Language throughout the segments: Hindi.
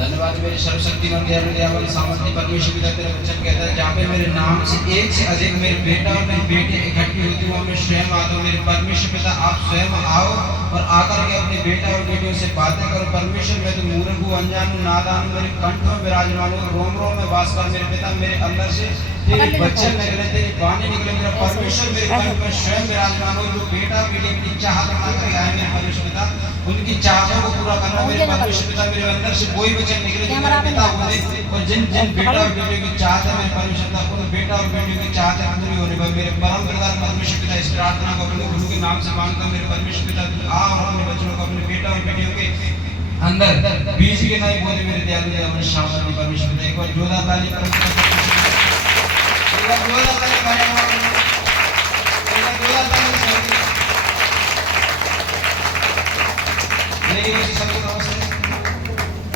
धन्यवाद मेरे सर्वशक्तिमान दयावान सामर्थ्य परमेश्वर पिता तेरा वचन कहता है जहाँ पे मेरे नाम से एक से अधिक मेरे बेटा और मेरी बेटी इकट्ठी होती हुआ मैं स्वयं आता हूँ। मेरे परमेश्वर पिता आप स्वयं आओ और आकर के अपने बेटा और बेटियों से बातें करो। परमेश्वर मैं तो मूर्ख हूँ, अनजान हूँ, नादान हूँ, मेरे कंठ में विराजमान हूँ, रोम रोम में वास कर मेरे पिता। मेरे अंदर से तेरे वचन निकले, तेरी वाणी निकले। मेरा परमेश्वर मेरे कंठ में स्वयं विराजमान हो। जो बेटा बेटी अपनी चाहत बना कर आए मेरे परमेश्वर पिता, उनकी चाहतों को पूरा करना मेरे परमेश्वर पिता। मेरे अंदर से कोई वचन निकले जो मेरे पिता बोले और जिन जिन बेटा और बेटियों की चाहत है मेरे परमेश्वर पिता, उन बेटा और बेटियों की चाहत पूरी होने पर मेरे परम प्रधान परमेश्वर पिता इस प्रार्थना को अपने गुरु के नाम से मांगता हूं। मेरे परमेश्वर पिता आ और अपने बच्चों को अपने बेटा और बेटियों के अंदर बीज के नहीं बोले मेरे दयालु अपने शाबाश परमेश्वर पिता। एक बार जोरदार ताली परमेश्वर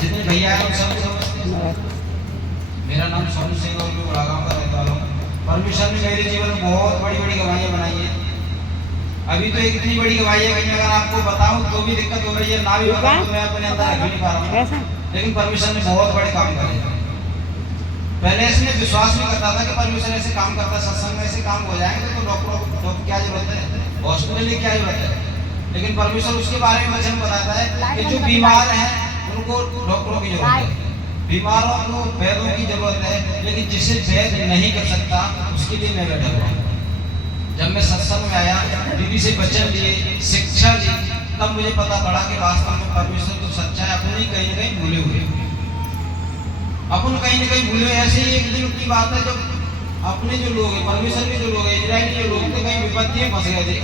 जितने भैया हैं सब मेरा नाम सोनू सिंह और मैं गुड़गांव का रहने वाला हूँ। परमेश्वर ने मेरे जीवन में बहुत बड़ी बड़ी गवाहियाँ बनाई है। अभी तो एक इतनी बड़ी गवाही है कि अगर आपको बताऊं तो भी दिक्कत हो रही है, ना भी बताऊं तो मैं अपने अंदर रख नहीं पा रहा हूँ। लेकिन परमेश्वर ने बहुत बड़े काम करे। पहले इसमें विश्वास नहीं करता था कि परमेश्वर ऐसे काम करता है, सत्संग में ऐसे काम हो जाएंगे तो डॉक्टरों को क्या जरूरत है, हॉस्पिटल की क्या जरूरत है। लेकिन परमेश्वर उसके बारे में वचन बताता है कि जो बीमार हैं उनको डॉक्टरों की जरूरत है, बीमारों को वैद्यों की जरूरत है, लेकिन जिसे वैद्य नहीं कर सकता उसके लिए मैं बैठा हुआ। जब मैं सत्संग में आया, दीदी से वचन लिए, शिक्षा ली, तब मुझे पता पड़ा कि वास्तव में परमेश्वर तो सच्चा है। अपने कहीं न कहीं भूले हुए, अपन कहीं न कहीं भूले। ऐसे ही एक दिन की बात है जब अपने जो लोग हैं, परमेश्वर के जो लोग हैं, इजराइली जो लोग थे, कहीं विपत्ति में फंस गए थे,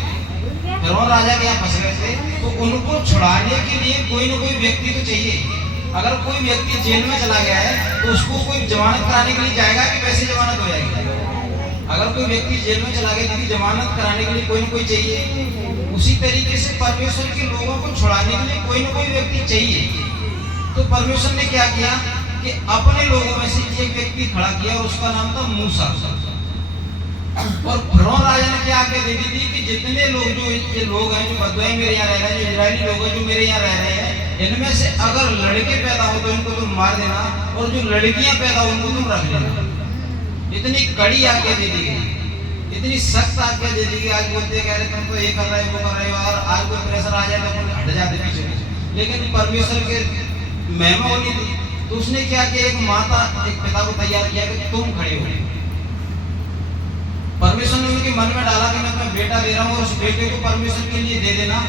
फिरौन राजा के यहाँ फंस गए थे, तो उनको छुड़ाने के लिए कोई ना कोई व्यक्ति तो चाहिए। अगर कोई व्यक्ति जेल में चला गया है तो उसको कोई जमानत कराने के लिए जाएगा कि वैसे जमानत हो जाएगी। अगर कोई व्यक्ति जेल में चला गया तो जमानत कराने के लिए कोई ना कोई चाहिए। उसी तरीके से परमेश्वर के लोगों को छुड़ाने के लिए कोई ना कोई व्यक्ति चाहिए। तो परमेश्वर ने क्या किया कि अपने लोगों में से एक व्यक्ति खड़ा किया और उसका नाम था मूसा। और फिरौन राजा ने क्या आज्ञा दे दी थी कि जितने लोग जो ये लोग हैं, जो बदुआई मेरे यहाँ रह रहे हैं, जो इजरायली लोग हैं जो मेरे यहाँ रह रहे हैं, इनमें से अगर लड़के पैदा हो तो इनको तुम मार देना, और जो लड़कियां पैदा हो उनको तुम रख लेना। इतनी कड़ी आज्ञा दे दी गई, इतनी सख्त आज्ञा दे दी गई। आज बोलते कह रहे तुम तो ये कर रहे हो, वो कर रहे हो, और आज कोई प्रेशर आ जाए तो हट जाते पीछे। लेकिन परमेश्वर के महिमा होनी थी, तो उसने क्या किया, एक माता एक पिता को तैयार किया कि तुम खड़े हो। परमेश्वर ने उनके मन में डाला कि मैं तुम्हें बेटा दे रहा हूँ और उस बेटे को परमेश्वर के लिए दे देना।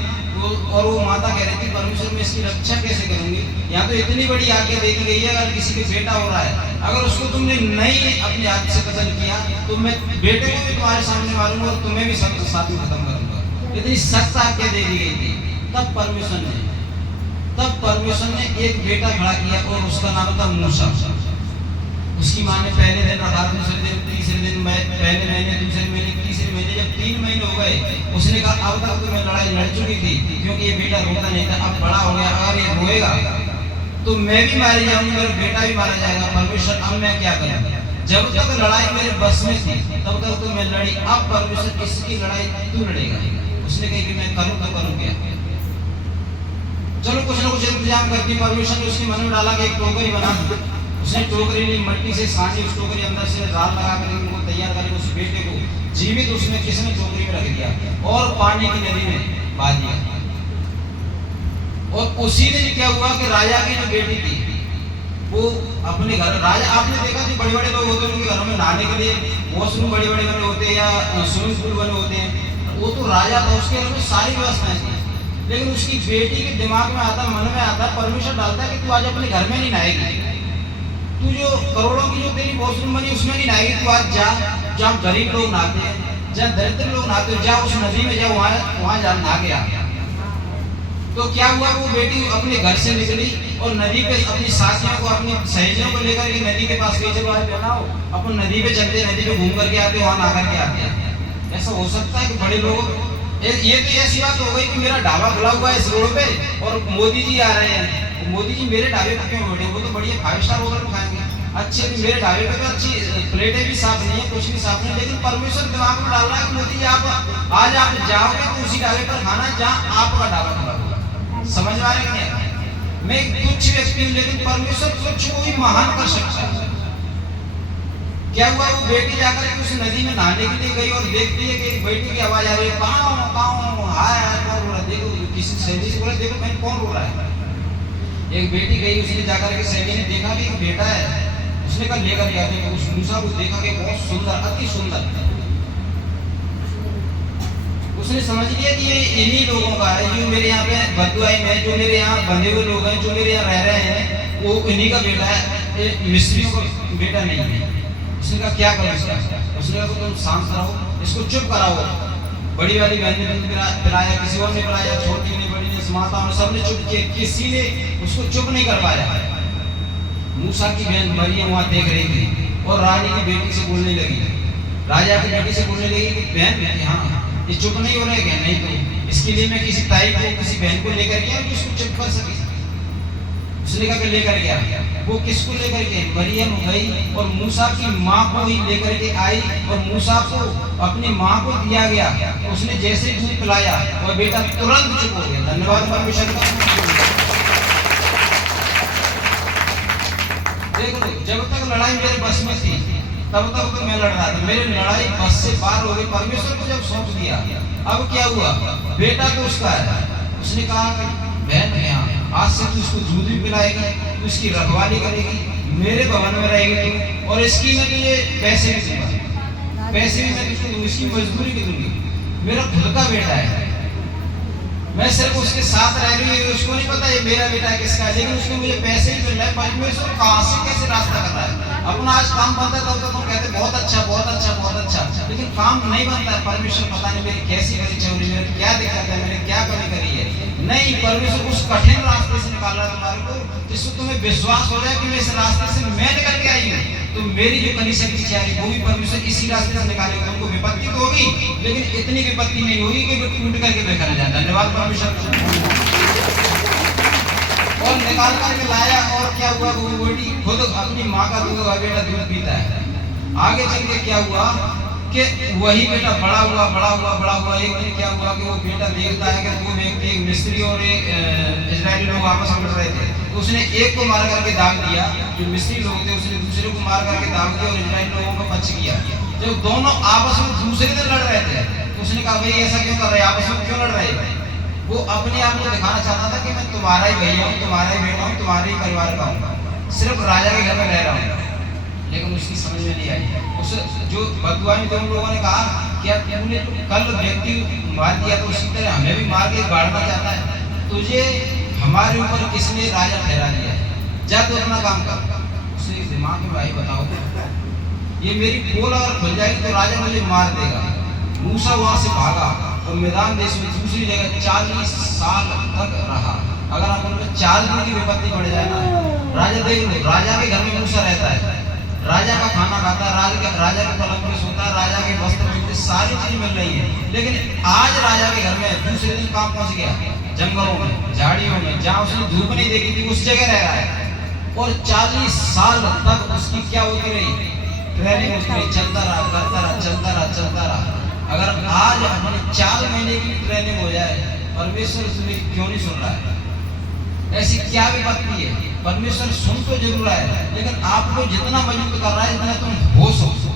और वो माता कह रही थी परमेश्वर मैं इसकी रक्षा कैसे करूंगी, यहाँ तो इतनी बड़ी आज्ञा दे दी गई है, अगर किसी के बेटा हो रहा है, अगर उसको तुमने नहीं अपने हाथ से कत्ल किया तो मैं बेटे को भी तुम्हारे सामने मारूंगा और तुम्हें भी साथ में खत्म करूंगा। इतनी सख्त आज्ञा दे दी गई थी। तब परमेश्वर ने एक बेटा खड़ा किया और उसका नाम था मूसा। उसकी माँ ने पहले दिन रखा, दूसरे दिन, तीसरे दिन, पहले महीने, दूसरे महीने, तीसरे महीने, जब 3 महीने हो गए, उसने कहा अब तक तो मैं लड़ाई लड़ चुकी थी क्योंकि ये बेटा रोता नहीं था, अब बड़ा हो गया, अगर ये रोएगा तो मैं भी मारी जाऊंगी, मेरा बेटा भी मारा जाएगा। परमेश्वर अब मैं क्या करूं, जब तक लड़ाई मेरे बस में थी तब तक तो मैं लड़ी, अब परमेश्वर इसकी लड़ाई तू लड़ेगा। उसने कहा कि मैं करूं तो करूं क्या, चलो कुछ ना कुछ इंतजाम करके परमेश्वर ने उसके मन में डाला कि एक टोकरी बना। उसने टोकरी ली, मिट्टी से सानी, उस टोकरी अंदर से जाल लगा कर उनको तैयार करके उस बेटे को जीवित उसमें किसने टोकरी में रख दिया और पानी की नदी में बहा दिया। और उसी दिन क्या हुआ कि राजा की जो बेटी थी वो अपने घर, राजा आपने देखा कि बड़े बड़े लोग होते हैं उनके घरों में नहाने के लिए वॉशरूम बड़े बड़े बने होते हैं या स्विमिंग पूल बने होते हैं। वो तो राजा था, उसके घर में सारी व्यवस्थाएं थी, लेकिन उसकी बेटी के दिमाग में आता, मन में आता, परमेश्वर डालता है कि तू आज अपने घर में नहीं नहाएगी, तू जो करोड़ों की जो तेरी वॉशरूम बनी उसमें नहीं नहाएगी, तू आज जा, जहाँ गरीब लोग नहाते हैं, जहाँ दरिद्र लोग नहाते हैं, जा उस नदी में जा, वहाँ जा नहा के आ। तो क्या हुआ, वो बेटी अपने घर से निकली और नदी पे अपनी साथियों को, अपनी सहेलियों को लेकर के नदी के पास गई। चलो आज बनाओ अपन नदी पे चलते, नदी पे घूम करके आते, वहाँ नहा करके आते हैं। ऐसा हो सकता है कि बड़े लोग, ये तो ऐसी बात हो गई कि मेरा ढाबा खुला हुआ है इस रोड पे और मोदी जी आ रहे हैं, मोदी जी मेरे ढाबे पे क्यों बैठे, वो तो बढ़िया 5 स्टार होटल में खाएंगे, अच्छे मेरे ढाबे पे तो अच्छी प्लेटें भी साफ नहीं है, कुछ भी साफ नहीं। लेकिन परमेश्वर दिमाग में डाल रहा है कि मोदी जी आप आज आप जाओगे तो उसी ढाबे पर खाना जहाँ आपका ढाबा खुला होगा। समझ में आ रहा है? मैं एक तुच्छ व्यक्ति हूँ, लेकिन परमेश्वर तुच्छ को भी महान कर सकता है। क्या हुआ, वो बेटी जाकर के उस नदी में नहाने के लिए गई और देखती है कि एक बेटी की आवाज आ रही है, कहाँ हाय कौन रो रहा है, देखो किसी सहेली से बोला देखो मैं कौन रो रहा है। एक बेटी गई, उसने जाकर के सहेली ने देखा कि बेटा है, उसने कहा लेकर जाते हैं। उस मूसा को देखा कि बहुत सुंदर, अति सुंदर। उसने समझ लिया कि ये इन्हीं लोगों का है, जो मेरे यहाँ पे बदुआई में, जो मेरे यहाँ बंधे हुए लोग हैं, जो मेरे यहाँ रह रहे हैं, वो इन्हीं का बेटा है, मिस्रियों का बेटा नहीं है। उसने कहा क्या करो इसका? उसने कहा तुम शांत रहो, इसको चुप कराओ। बड़ी वाली बहन ने दूध पिलाया, किसी और ने पिलाया, छोटी ने, बड़ी ने, माता ने, सबने चुप किए, किसी ने उसको चुप नहीं कर पाया। मूसा की बहन मरियम वहाँ देख रही थी और रानी की बेटी से बोलने लगी, राजा की बेटी से बोलने लगी कि बहन हाँ ये चुप नहीं हो रहे क्या? नहीं तो इसके लिए मैं किसी ताई को, किसी बहन को लेकर गया जो इसको चुप कर सके। उसने कहा लेकर गया। वो किसको लेकर के? मरियम गई और मूसा की माँ को ही लेकर के आई और मूसा को अपनी माँ को दिया गया। उसने जैसे दूध पिलाया और बेटा तुरंत चुप हो गया। धन्यवाद परमेश्वर का। देखो जब तक लड़ाई मेरे बस में थी तब तक तो मैं लड़ रहा था, मेरी लड़ाई बस से पार हो गई। परमेश्वर को जब सौंप दिया, अब क्या हुआ? बेटा तो उसका है। उसने कहा बहन यहाँ आज से तू इसको दूध भी पिलाएगी, तू इसकी रखवाली करेगी, मेरे भवन में रहेगी तू, और इसकी मैं तुझे पैसे भी दूंगा, पैसे भी मैं तुझे दूंगी, इसकी मजदूरी भी दूंगी। मेरा खुद का बेटा है, मैं सिर्फ उसके साथ रह रही हूँ, उसको नहीं पता ये मेरा बेटा है किसका है, लेकिन उसको मुझे पैसे भी मिल रहे हैं। परमेश्वर कहाँ से कैसे रास्ता कर रहा है? अपना आज काम बनता है तब तो तुम कहते बहुत अच्छा बहुत अच्छा बहुत अच्छा, लेकिन काम नहीं बनता है। परमेश्वर पता नहीं मेरी कैसी करी चोरी, मेरी क्या दिक्कत है, मैंने क्या कमी करी है। नहीं, परमेश्वर उस कठिन रास्ते से निकाल रहा है तुम्हारे को, जिसको तुम्हें विश्वास हो जाए कि मैं इस रास्ते से मैं निकल के आई हूँ। तो मेरी जो कलीसिया की तैयारी वो भी परमेश्वर इसी रास्ते से निकालेगा। तुमको विपत्ति तो होगी, लेकिन इतनी विपत्ति नहीं होगी कि वो टूट करके बेकार जाए। धन्यवाद परमेश्वर। और निकाल करके लाया, और क्या हुआ? वो बेटी खुद अपनी माँ का दूध, बेटा दूध पीता है। आगे चल के क्या हुआ कि वही बेटा बड़ा हुआ बड़ा हुआ बड़ा हुआ। एक दिन क्या हुआ कि वो बेटा देखता है कि दो व्यक्ति, एक मिस्री और एक इजरायली लोग आपस में लड़ रहे थे। तो उसने एक को मार करके दाग दिया, जो मिस्री लोग थे उसने दूसरे को मार करके दाग दिया और इजरायली लोगों का पक्ष किया। जब दोनों आपस में दूसरे से लड़ रहे थे तो उसने कहा भाई ऐसा क्यों कर रहे, आपस में क्यों लड़ रहे? वो अपने आप को दिखाना चाहता था कि मैं तुम्हारा ही भैया हूँ, तुम्हारा ही बेटा हूँ, तुम्हारे ही परिवार का हूँ, सिर्फ राजा के घर में रह रहा हूँ। लेकिन उसकी समझ में नहीं आई। उस जो बदुआई थे उन लोगों ने कहा क्या तूने कल व्यक्ति मार दिया तो उसी तरह हमें भी मार के गाड़ना चाहता है? तुझे हमारे ऊपर किसने राजा ठहरा दिया? जा तो अपना काम कर। उसने दिमाग में भाई बताओ, ये मेरी पोल अगर खुल जाएगी तो राजा मुझे मार देगा। मूसा वहां से भागा और मैदान देश में दूसरी जगह 40 साल तक रहा। अगर आप उनमें 4 दिन की विपत्ति बढ़ जाए ना, राजा देख लो, राजा के घर में मूसा रहता है, राजा का खाना खाता है, राजा के पलंग पे सोता है, राजा के वस्त्र मिलते, सारी चीज मिल रही है। लेकिन आज राजा के घर में दूसरे दिन काम पहुंच गया, जंगलों में, झाड़ियों में, जहाँ उसने धूप नहीं देखी थी उस जगह रह रहा है। और 40 साल तक उसकी क्या होती रही? ट्रेनिंग होती रही, चलता रहा, करता रहा, चलता रहा, चलता रहा। अगर आज अपने 4 महीने की ट्रेनिंग हो जाए, परमेश्वर तुम्हें क्यों नहीं सुन रहा है? ऐसी क्या विपत्ति है? परमेश्वर सुन तो जरूर रहा है, लेकिन आपको जितना मजबूत कर रहा है, जितना तुम हो सको,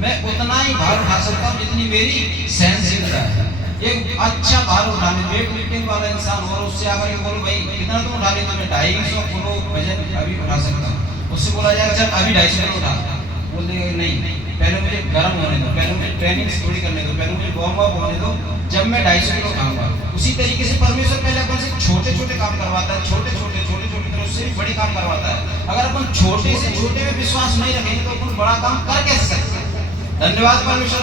मैं उतना ही भार उठा सकता हूँ जितनी मेरी सहनशीलता है। एक अच्छा भार उठाने, वेट लिफ्टिंग वाला इंसान और उससे आकर के बोलो भाई कितना तुम उठा लेते? मैं 250 किलो वजन अभी उठा सकता हूँ। उससे बोला जाएगा चल अभी 250 किलो उठा, बोल देगा नहीं पहले मुझे गर्म होने दो, पहले मुझे ट्रेनिंग थोड़ी करने दो, पहले मुझे वार्म अप होने दो, जब मैं 250 किलो खाऊंगा। उसी तरीके से परमेश्वर पहले अपन से छोटे छोटे काम करवाता है, छोटे छोटे तरह उससे भी बड़ी काम करवाता है। अगर अपन छोटे से छोटे में विश्वास नहीं रखेंगे तो अपन बड़ा काम कर कैसे सकते हैं? धन्यवाद परमेश्वर।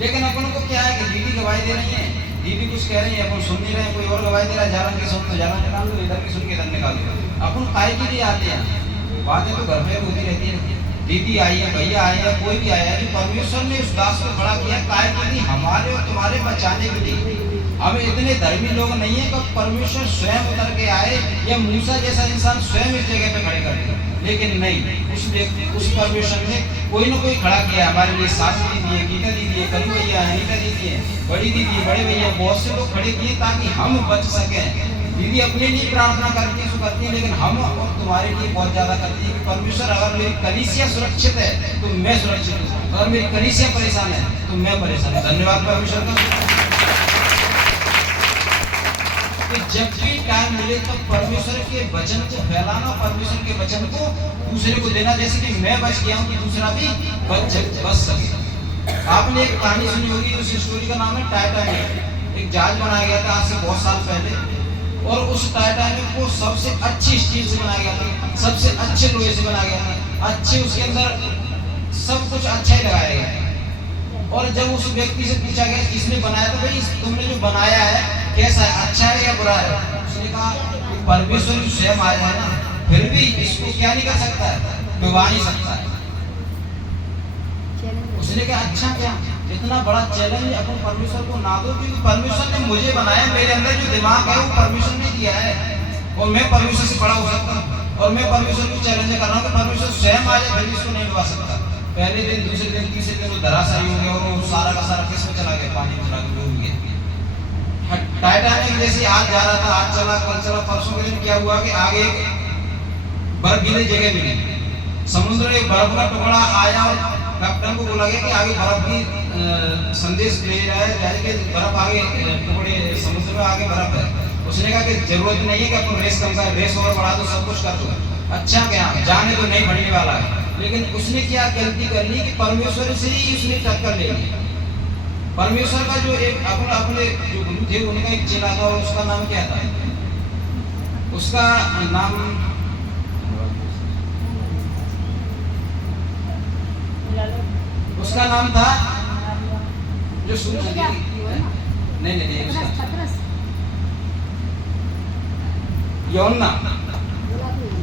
लेकिन अपन को क्या है कि दीदी गवाही दे रही है, दीदी कुछ कह रही है, अपन सुन नहीं रहे, कोई और गवाही दे रहा है, जालन की सुन तो जालन निकाल दो, इधर की सुन के इधर निकाल दो। अपन काय के लिए आते हैं? बातें तो घर में होती रहती है, दीदी आई है, भैया आए हैं, कोई भी आया है, परमेश्वर ने उस दास को खड़ा किया काय के लिए? हमारे और तुम्हारे बचाने के लिए। हम इतने धर्मी लोग नहीं है कि परमेश्वर स्वयं उतर के आए या मूसा जैसा इंसान स्वयं इस जगह पे खड़े कर दे। लेकिन नहीं, उस परमेश्वर ने कोई ना कोई खड़ा किया हमारे लिए। सास दीदी है, गीता दीदी है, कलू भैया, अनीता दीदी है, बड़ी दीदी है, बड़े भैया, बहुत से लोग खड़े किए ताकि हम बच सकें। दीदी अपने लिए प्रार्थना करती है, लेकिन हम और तुम्हारे लिए बहुत ज्यादा करती है कि परमेश्वर अगर मेरी कलीसिया सुरक्षित है तो मैं सुरक्षित हूँ, अगर मेरी कलीसिया परेशान है तो मैं परेशान हूँ। धन्यवाद परमेश्वर का। तो जब भी टाइम मिले तो परमेश्वर के वचन को फैलाना, परमेश्वर के वचन को दूसरे को देना, जैसे कि मैं बच गया हूँ कि दूसरा भी बच सके। आपने एक कहानी सुनी होगी, उस स्टोरी का नाम है टाइटैनिक। एक जहाज बनाया गया था आज से बहुत साल पहले, और उस टाइटैनिक को सबसे अच्छी स्टील से बनाया गया था, सबसे अच्छे लोहे से बनाया गया था, अच्छे उसके अंदर सब कुछ अच्छा ही लगाया गया। और जब उस व्यक्ति से पूछा गया जिसने बनाया था, भाई तुमने जो बनाया है कैसा है, अच्छा है या बुरा है? उसने कहा परमेश्वर स्वयं आया है ना, फिर भी इसको क्या नहीं कर सकता है, डुबा नहीं सकता है। उसने कहा अच्छा क्या, इतना बड़ा चैलेंज अपन परमेश्वर को ना दो, क्योंकि परमेश्वर ने मुझे बनाया, मेरे अंदर जो दिमाग है वो परमेश्वर ने दिया है, और मैं परमेश्वर से बड़ा हो सकता हूँ। और मैं परमेश्वर को चैलेंज कर रहा हूँ कि परमेश्वर स्वयं आ जाए, फिर इसको नहीं डुबा सकता। पहले दिन, दूसरे दिन, तीसरे दिन वो धराशायी हो गया, और वो सारा का सारा किस में चला गया, पानी में चला गया, डूब गया। टाइटैनिक जैसे आज जा रहा था, आज चला, कल चला, परसों के दिन क्या हुआ कि आगे बर्फीली जगह मिली, समुद्र में बर्फ का टुकड़ा आया और कैप्टन को बोला गया कि आगे बर्फ की संदेश भेजा है कि बर्फ आगे टुकड़े समुद्र में आगे बर्फ है। उसने कहा कि जरूरत नहीं है कि अपन रेस कम कर, रेस और बढ़ा दो, सब कुछ कर दो, अच्छा क्या जाने तो नहीं बढ़ने वाला है। लेकिन उसने क्या गलती कर ली कि परमेश्वर से ही उसने टक्कर ले ली। परमेश्वर का जो एक अपने जो गुरु थे उनका एक चेला था, और उसका नाम क्या था, उसका नाम था जो शुरू से नहीं उसका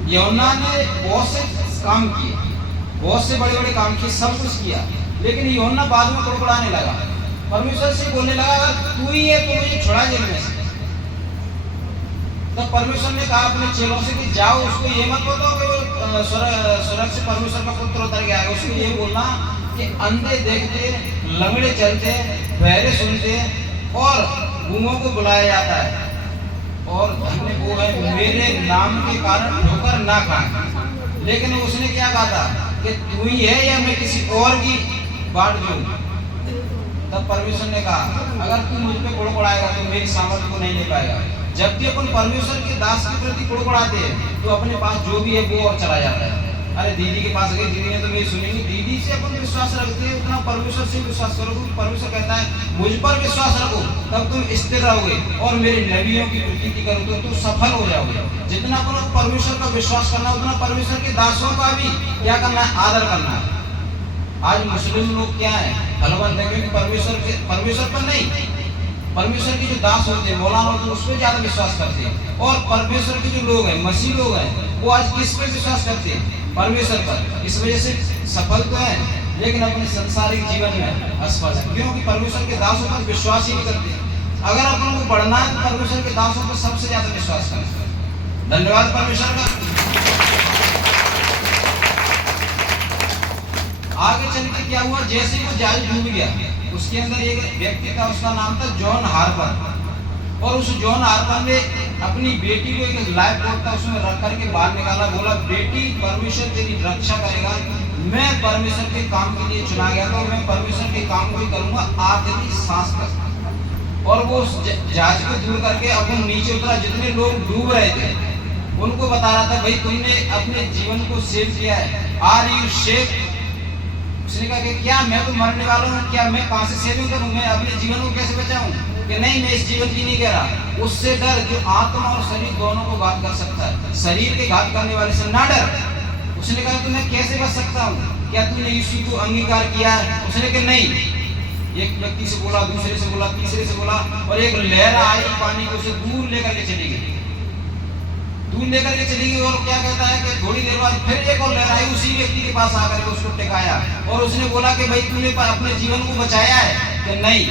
यौना ने बहुत से काम किए, बहुत से बड़े बड़े काम किए, सब कुछ किया, लेकिन यौना बाद में कुड़कुड़ाने लगा, परमेश्वर से बोलने लगा अगर तू ही है तो मुझे छुड़ा जेल में से। तब परमेश्वर ने कहा अपने चेलों से कि जाओ, उसको ये मत बताओ कि वो स्वर्ग से परमेश्वर का पुत्र उतर के आएगा, उसको ये बोलना कि अंधे देखते, लंगड़े चलते, बहरे सुनते और गूंगों को बुलाया जाता है, और धन्य वो है मेरे नाम के कारण ठोकर ना खाए। लेकिन उसने क्या कहा था कि तू ही है या मैं किसी और की बाट दूं? तब परमेश्वर ने कहा अगर तू मुझ पे कुड़कुड़ाएगा तो मेरी सामर्थ्य को नहीं ले पाएगा। जब भी अपन परमेश्वर के दास के प्रति कुड़कुड़ाते हैं तो अपने पास जो भी है वो और चला जाता है। अरे दीदी के पास गए, दीदी ने तो मेरी सुनेंगी, दीदी से अपन विश्वास रखते हैं, उतना परमेश्वर से विश्वास करो। परमेश्वर कहता है मुझ पर विश्वास रखो तब तुम स्थिर रहोगे और मेरे नबियों की प्रतीति करो तो तुम सफल हो जाओगे। जितना अपन परमेश्वर का विश्वास करना उतना परमेश्वर के दासों का भी क्या करना है, आदर करना है। आज मुस्लिम लोग क्या है, फलवंत है, क्योंकि परमेश्वर पर नहीं, परमेश्वर के जो दास होते हैं, मौलाना होते हैं, उस पर ज्यादा विश्वास करते हैं। और परमेश्वर के जो लोग हैं, मसीह लोग हैं, वो आज किस पे विश्वास करते हैं? परमेश्वर पर। इस वजह से सफल तो है लेकिन अपने सांसारिक जीवन में असफल है, क्योंकि परमेश्वर के दासों पर विश्वास ही नहीं करते। अगर अपन को बढ़ना है तो परमेश्वर के दासों पर सबसे ज्यादा विश्वास करें। धन्यवाद परमेश्वर का। आगे चल के क्या हुआ, जैसे वो जहाज डूब गया, उसके अंदर एक व्यक्ति था, उसका नाम था जॉन हार्पर। और उस जॉन हार्पर ने अपनी बेटी को एक लाइफ बोट था उसमें रख करके बाहर निकाला, बोला बेटी परमेश्वर तेरी रक्षा करेगा, मैं परमेश्वर के काम के लिए चुना गया था, मैं परमेश्वर के काम को ही करूंगा आखिरी सांस तक। और वो जहाज को दूर करके अपन नीचे उतरा, जितने लोग डूब रहे थे उनको बता रहा था भाई तुमने अपने जीवन को सेव किया है, आर यू सेफ? उसने कहा कि क्या मैं तो मरने वाला हूँ, क्या मैं कहाँ से सेविंग करूँ, मैं अपने जीवन को कैसे बचाऊं? कि नहीं मैं इस जीवन की नहीं कह रहा, उससे डर जो आत्मा और शरीर दोनों को घात कर सकता है, शरीर के घात करने वाले से ना डर। उसने कहा कि मैं कैसे बच सकता हूँ, क्या तूने यीशु को अंगीकार किया है? उसने कहा नहीं। एक व्यक्ति से बोला, दूसरे से बोला, तीसरे से बोला, और एक लहर आई पानी को उसे दूर लेकर के चली गई, दूर लेकर के चली गई। और क्या कहता है कि थोड़ी देर बाद फिर एक और लहर आई, उसी व्यक्ति के पास आकर के उसको टिकाया और उसने बोला कि भाई तूने अपने जीवन को बचाया है कि नहीं?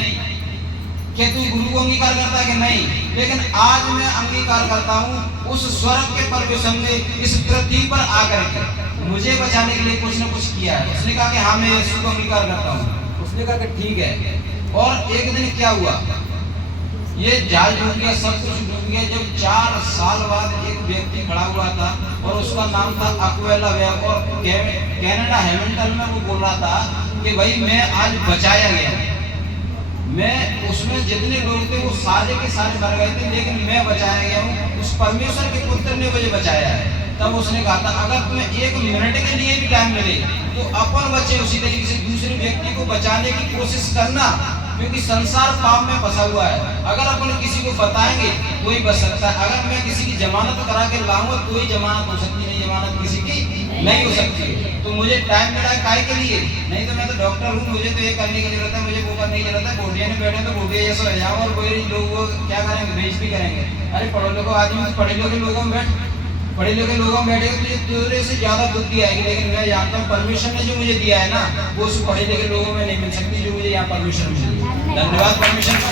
क्या तू गुरु को अंगीकार करता है कि नहीं? लेकिन आज मैं अंगीकार करता हूँ उस स्वर्ग के परमेश्वर ने इस पृथ्वी पर आकर के मुझे बचाने के लिए कुछ न कुछ किया है। उसने कहा कि हाँ मैं यीशु को अंगीकार करता हूँ। उसने कहा कि ठीक है। और एक दिन क्या हुआ, ये जाल डूब गया, सब कुछ डूब गया। जब 4 साल बाद एक व्यक्ति खड़ा हुआ था और उसका नाम था अक्वेला वेब, और कनाडा हैमिल्टन में वो बोल रहा था कि भाई मैं आज बचाया गया, मैं उसमें जितने लोग थे वो सारे के सारे मर गए थे, लेकिन मैं बचाया गया हूँ, उस परमेश्वर के पुत्र ने मुझे बचाया है। तब उसने कहा था अगर तुम्हें 1 मिनट के लिए भी टाइम मिले तो अपन बचे उसी तरीके से दूसरे व्यक्ति को बचाने की कोशिश करना, क्योंकि संसार पाप में फंसा हुआ है। अगर अपन किसी को बताएंगे तो ही बच सकता है। अगर मैं किसी की जमानत करा के लाऊंगा तो ही जमानत हो सकती है, जमानत किसी की नहीं हो सकती है। तो मुझे टाइम मिला है काहे के लिए? नहीं तो मैं तो डॉक्टर हूँ, मुझे तो ये करने की जरूरत है, मुझे वो करने की जरूरत है। बोटिया में बैठे तो बोटिया जैसा रह जाऊँ और कोई लोग क्या करेंगे, बेइज्जती करेंगे। अरे पढ़े लिखे आदमी पढ़े लिखे लोगों में बैठ, पढ़े लिखे लोगों में बैठेगा तुझे तेरे से ज्यादा बुद्धि आएगी। लेकिन मैं जानता हूँ परमेश्वर ने जो मुझे दिया है ना, वो उस पढ़े लिखे लोगों में नहीं मिल सकती जो मुझे यहाँ परमेश्वर मिली। धन्यवाद परमेश्वर का।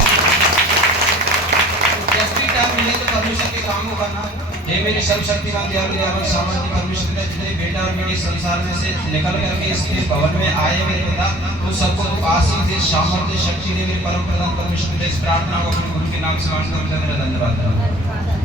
जब भी टाइम मिले तो परमेश्वर के काम को करना। हे मेरे सर्वशक्तिमान दयालु दयावान सामर्थ्य परमेश्वर ने जितने बेटा और बेटी संसार में से निकल करके इसके भवन में आए मेरे पिता, तो सबको तो आशीष दे, सामर्थ्य, शक्ति दे। मेरे परम प्रधान परमेश्वर ने इस प्रार्थना को अपने गुरु के नाम से मांगकर मेरा धन्यवाद।